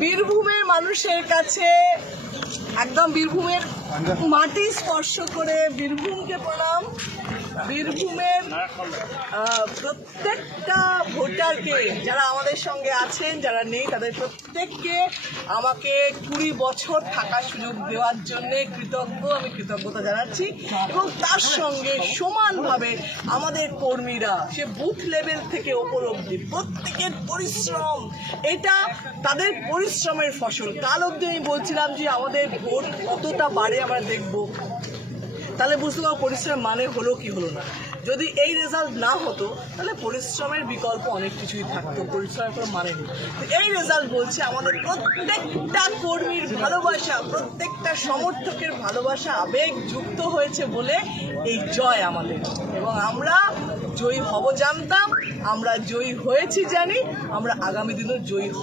বীরভূমের মানুষের কাছে একদম বীরভূমের মাটি স্পর্শ করে বীরভূমকে প্রণাম। বীরভূমের প্রত্যেকটা ভোটারকে, যারা আমাদের সঙ্গে আছেন যারা নেই তাদের প্রত্যেককে আমাকে 20 বছর থাকার সুযোগ দেওয়ার জন্য আমি কৃতজ্ঞতা জানাচ্ছি। এবং তার সঙ্গে সমানভাবে আমাদের কর্মীরা সে বুথ লেভেল থেকে ওপর অবধি প্রত্যেকের পরিশ্রম, এটা তাদের পরিশ্রমের ফসল। কাল অবধি আমি বলছিলাম যে আমাদের ভোট কতটা বাড়ে আমরা দেখব, তাহলে বুঝতে পারবো পরিশ্রমের মানে হলো কি হলো না। যদি এই রেজাল্ট না হতো তাহলে পরিশ্রমের বিকল্প অনেক কিছুই থাকতো, পরিশ্রমের কোনো মানে নেই। এই রেজাল্ট বলছে আমাদের প্রত্যেকটা কর্মীর ভালোবাসা, প্রত্যেকটা সমর্থকের ভালোবাসা, আবেগ যুক্ত হয়েছে বলে এই জয় আমাদের। এবং আমরা জয়ী হব জানতাম, আমরা জয়ী হয়েছি জানি, আমরা আগামী দিনও জয়ী হব।